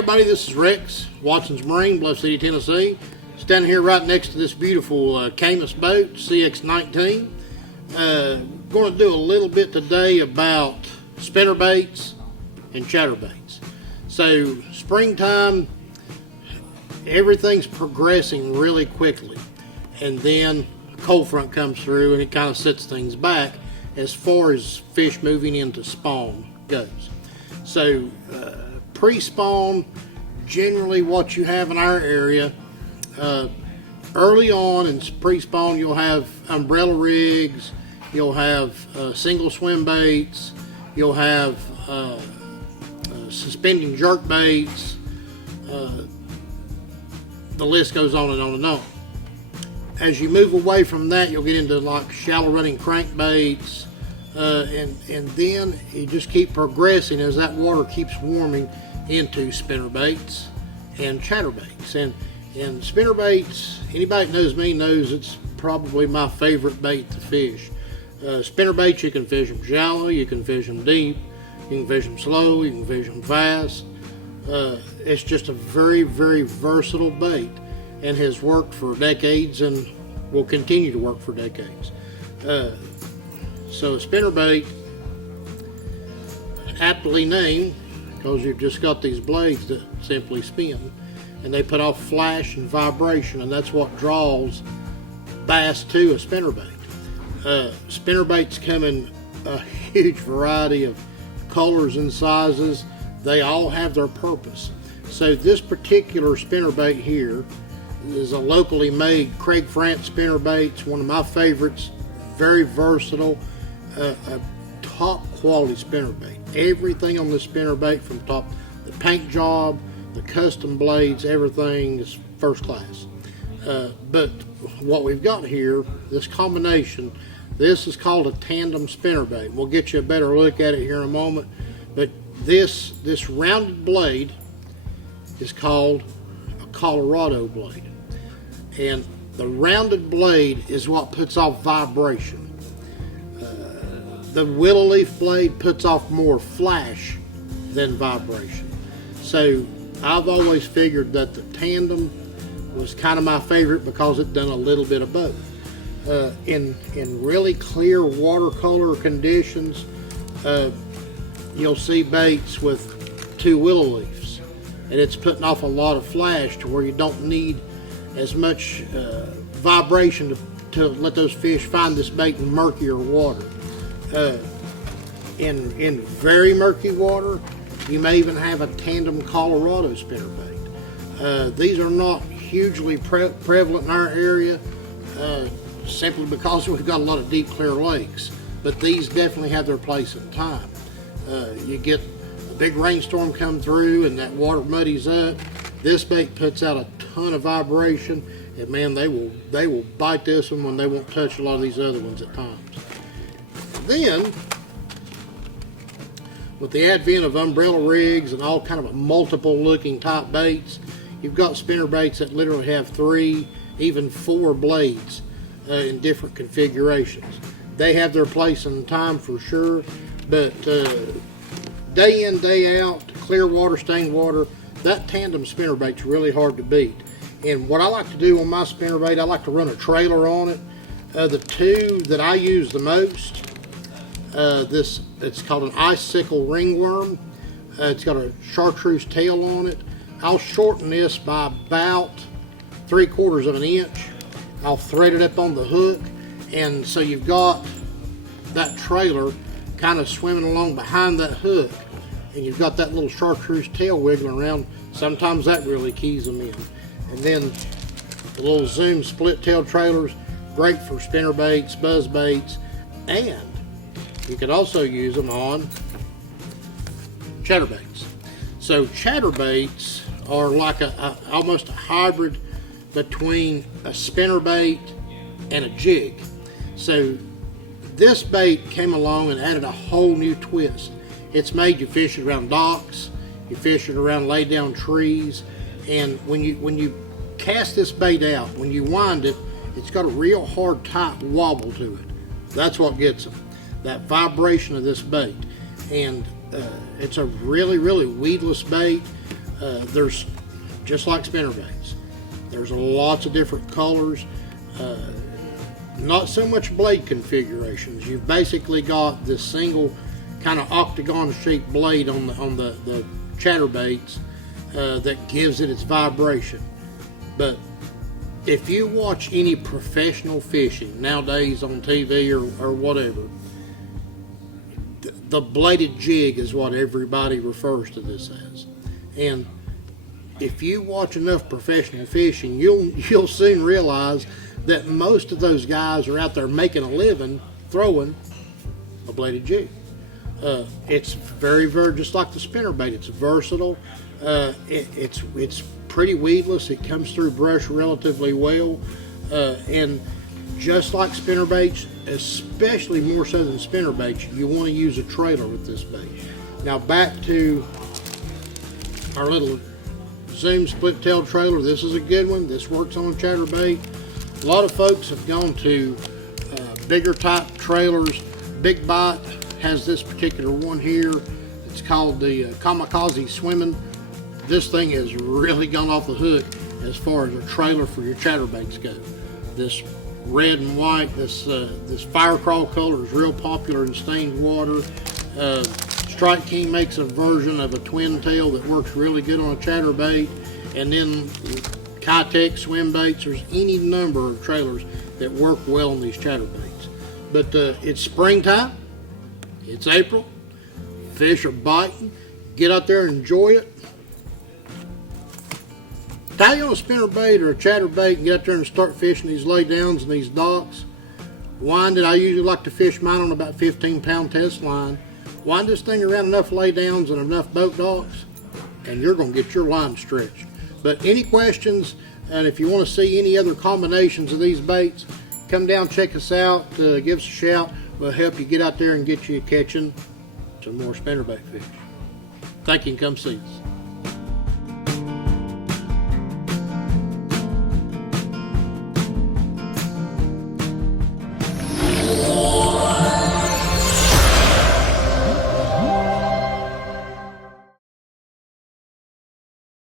everybody, this is Rex, Watson's Marine, Bluff City, Tennessee. Standing here right next to this beautiful Camus boat, CX-19. Going to do a little bit today about spinnerbaits and chatterbaits. So springtime, everything's progressing really quickly, and then a cold front comes through and it kind of sets things back as far as fish moving into spawn goes. So pre-spawn, generally what you have in our area, early on in pre-spawn you'll have umbrella rigs, you'll have single swim baits, you'll have suspending jerk baits, the list goes on and on and on. As you move away from that, you'll get into like shallow running crankbaits, and then you just keep progressing as that water keeps warming into spinnerbaits and chatterbaits. And spinnerbaits, anybody that knows me knows it's probably my favorite bait to fish. Spinnerbaits, you can fish them shallow, you can fish them deep, you can fish them slow, you can fish them fast. It's just a very, very versatile bait and has worked for decades and will continue to work for decades. So a spinnerbait, aptly named, because you've just got these blades that simply spin, and they put off flash and vibration, and that's what draws bass to a spinnerbait. Spinnerbaits come in a huge variety of colors and sizes. They all have their purpose. So this particular spinnerbait here is a locally made Craig France spinnerbait. It's one of my favorites. Very versatile, a top quality spinnerbait. Everything on this spinnerbait, from top, the paint job, the custom blades, everything is first class. But what we've got here, this combination, this is called a tandem spinnerbait. We'll get you a better look at it here in a moment. But this rounded blade is called a Colorado blade. And the rounded blade is what puts off vibration. The willow leaf blade puts off more flash than vibration. So I've always figured that the tandem was kind of my favorite because it done a little bit of both. In really clear watercolor conditions, you'll see baits with two willow leaves, and it's putting off a lot of flash to where you don't need as much vibration to let those fish find this bait in murkier water. In very murky water, you may even have a tandem Colorado spinnerbait. These are not hugely prevalent in our area, simply because we've got a lot of deep, clear lakes. But these definitely have their place in time. You get a big rainstorm come through and that water muddies up. This bait puts out a ton of vibration, and man, they will bite this one when they won't touch a lot of these other ones at times. Then, with the advent of umbrella rigs and all kind of multiple looking type baits, you've got spinnerbaits that literally have 3, even 4 blades in different configurations. They have their place in time for sure, but day in, day out, clear water, stained water, that tandem spinnerbait's really hard to beat. And what I like to do on my spinnerbait, I like to run a trailer on it. The two that I use the most, it's called an icicle ringworm. It's got a chartreuse tail on it. I'll shorten this by about 3/4 of an inch. I'll thread it up on the hook, and so you've got that trailer kind of swimming along behind that hook, and you've got that little chartreuse tail wiggling around. Sometimes that really keys them in. And then the little zoom split tail trailers, great for spinnerbaits, buzz baits, and you could also use them on chatterbaits. So chatterbaits are like almost a hybrid between a spinnerbait and a jig. So this bait came along and added a whole new twist. It's made you fish it around docks, you fish it around laid down trees, and when you cast this bait out, when you wind it, it's got a real hard tight wobble to it. That's what gets them, that vibration of this bait. And it's a really, really weedless bait. There's, just like spinnerbaits, there's lots of different colors. Not so much blade configurations. You've basically got this single kind of octagon shaped blade on the chatterbaits that gives it its vibration. But if you watch any professional fishing nowadays on TV or whatever, the bladed jig is what everybody refers to this as. And if you watch enough professional fishing, you'll soon realize that most of those guys are out there making a living throwing a bladed jig. It's very, very, just like the spinnerbait. It's versatile. It's pretty weedless. It comes through brush relatively well, and just like spinnerbaits, especially more so than spinnerbaits, you want to use a trailer with this bait. Now back to our little Zoom split tail trailer. This is a good one. This works on a chatterbait. A lot of folks have gone to bigger type trailers. Big Bite has this particular one here. It's called the Kamikaze Swimming. This thing has really gone off the hook as far as a trailer for your chatterbaits go. This red and white, this fire crawl color is real popular in stained water. Strike King makes a version of a twin tail that works really good on a chatterbait. And then Kitech swim baits, there's any number of trailers that work well on these chatterbaits. But it's springtime, it's April, fish are biting. Get out there and enjoy it. Tie you on a spinnerbait or a chatterbait and get out there and start fishing these laydowns and these docks. Wind it. I usually like to fish mine on about 15-pound test line. Wind this thing around enough laydowns and enough boat docks, and you're going to get your line stretched. But any questions, and if you want to see any other combinations of these baits, come down, check us out, give us a shout. We'll help you get out there and get you catching some more spinnerbait fish. Thank you, and come see us.